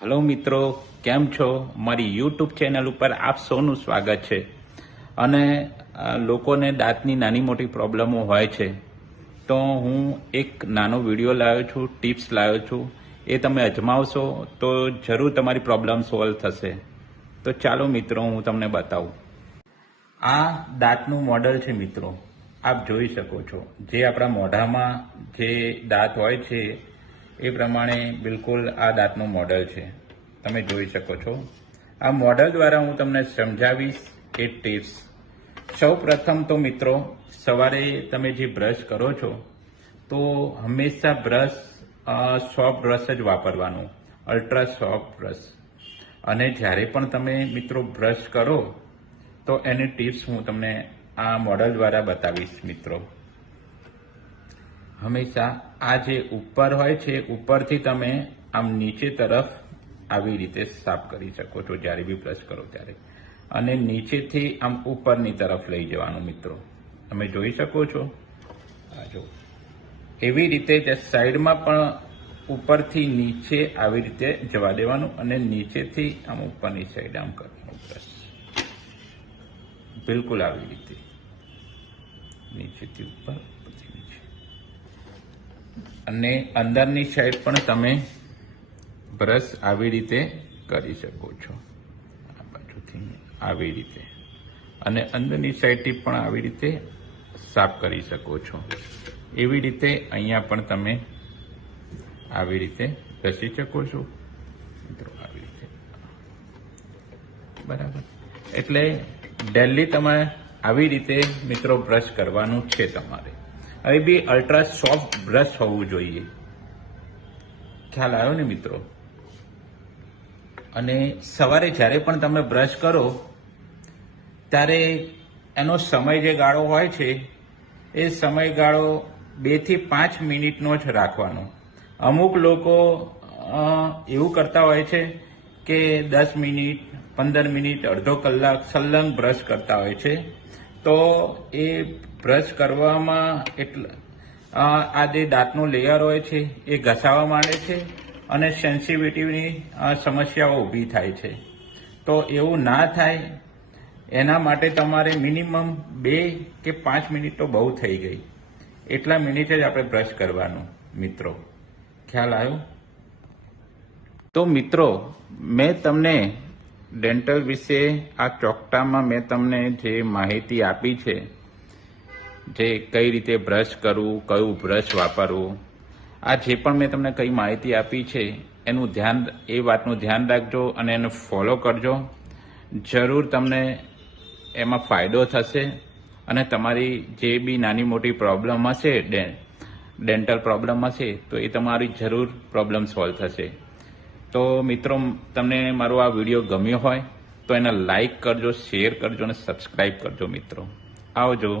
Hello મિત્રો, કેમ છો? મારી યુટ્યુબ ચેનલ ઉપર આપ સૌનું સ્વાગત છે. અને લોકોને દાંતની નાની મોટી પ્રોબ્લેમો હોય છે, તો હું એક નાનો વિડીયો લાવ્યો છું, ટિપ્સ લાવ્યો છું. એ તમે અજમાવશો તો જરૂર તમારી પ્રોબ્લેમ સોલ્વ થશે. તો ચાલો મિત્રો, હું તમને બતાવું. આ દાંતનું મોડલ છે મિત્રો, આપ જોઈ શકો છો. જે આપણા મોઢામાં જે દાંત હોય છે એ પ્રમાણે બિલકુલ આ દાંતનું મોડલ છે. તમે જોઈ શકો છો. આ મોડલ દ્વારા હું તમને સમજાવીશ એ ટિપ્સ. સૌ પ્રથમ તો મિત્રો, સવારે તમે જે બ્રશ કરો છો તો હંમેશા બ્રશ સોફ્ટ બ્રશ જ વાપરવાનું, અલ્ટ્રા સોફ્ટ બ્રશ. અને જ્યારે પણ તમે મિત્રો બ્રશ કરો તો એની ટિપ્સ હું તમને આ મોડલ દ્વારા બતાવીશ મિત્રો. હંમેશા આ જે ઉપર હોય છે, ઉપરથી તમે આમ નીચે તરફ આવી રીતે સાફ કરી શકો છો જ્યારે બી બ્રશ કરો ત્યારે. અને નીચેથી આમ ઉપરની તરફ લઈ જવાનું મિત્રો. તમે જોઈ શકો છો. આ જો એવી રીતે સાઈડમાં પણ ઉપરથી નીચે આવી રીતે જવા દેવાનું અને નીચેથી આમ ઉપરની સાઈડ આમ કરવાનું બ્રશ. બિલકુલ આવી રીતે નીચેથી ઉપર, ઉપરથી નીચે. અને અંદરની સાઈડ પણ તમે બ્રશ આવી રીતે કરી શકો છો, આ બાજુથી આવી રીતે. અને અંદરની સાઈડથી પણ આવી રીતે સાફ કરી શકો છો. એવી રીતે અહીંયા પણ તમે આવી રીતે ઘસી શકો છો મિત્રો, આવી રીતે. બરાબર. એટલે ડેલી તમે આવી રીતે મિત્રો બ્રશ કરવાનું છે તમારે. હવે બી અલ્ટ્રા સોફ્ટ બ્રશ હોવું જોઈએ. ખ્યાલ આવ્યો ને મિત્રો? અને સવારે જ્યારે પણ તમે બ્રશ કરો ત્યારે એનો સમય જે ગાળો હોય છે એ સમયગાળો 2 થી 5 મિનિટનો જ રાખવાનો. અમુક લોકો એવું કરતા હોય છે કે 10 મિનિટ, 15 મિનિટ, અડધો કલાક સલંગ બ્રશ કરતા હોય છે. તો એ બ્રશ કરવામાં આ જે દાંતનું લેયર હોય છે એ ઘસાવા માંડે છે અને સેન્સિટિવિટીની સમસ્યાઓ ઊભી થાય છે. તો એવું ના થાય એના માટે તમારે મિનિમમ 2 કે 5 મિનિટ તો બહુ થઈ ગઈ, એટલા મિનિટ જ આપણે બ્રશ કરવાનું મિત્રો. ખ્યાલ આવ્યો? તો મિત્રો, મેં તમને ડેન્ટલ વિશે આ ચોકટામાં મેં તમને જે માહિતી આપી છે, જે કઈ રીતે બ્રશ કરવું, કયું બ્રશ વાપરવું, આ જે પણ મેં તમને કઈ માહિતી આપી છે એનું ધ્યાન, એ વાતનું ધ્યાન રાખજો અને એને ફોલો કરજો. જરૂર તમને એમાં ફાયદો થશે અને તમારી જે બી નાની મોટી પ્રોબ્લેમ હશે, ડેન્ટલ પ્રોબ્લેમ હશે, તો એ તમારી જરૂર પ્રોબ્લેમ સોલ્વ થશે. તો મિત્રો, તમને મારો આ વિડીયો ગમ્યો હોય તો એને લાઈક કરજો, શેર કરજો અને સબસ્ક્રાઈબ કરજો મિત્રો. આવજો.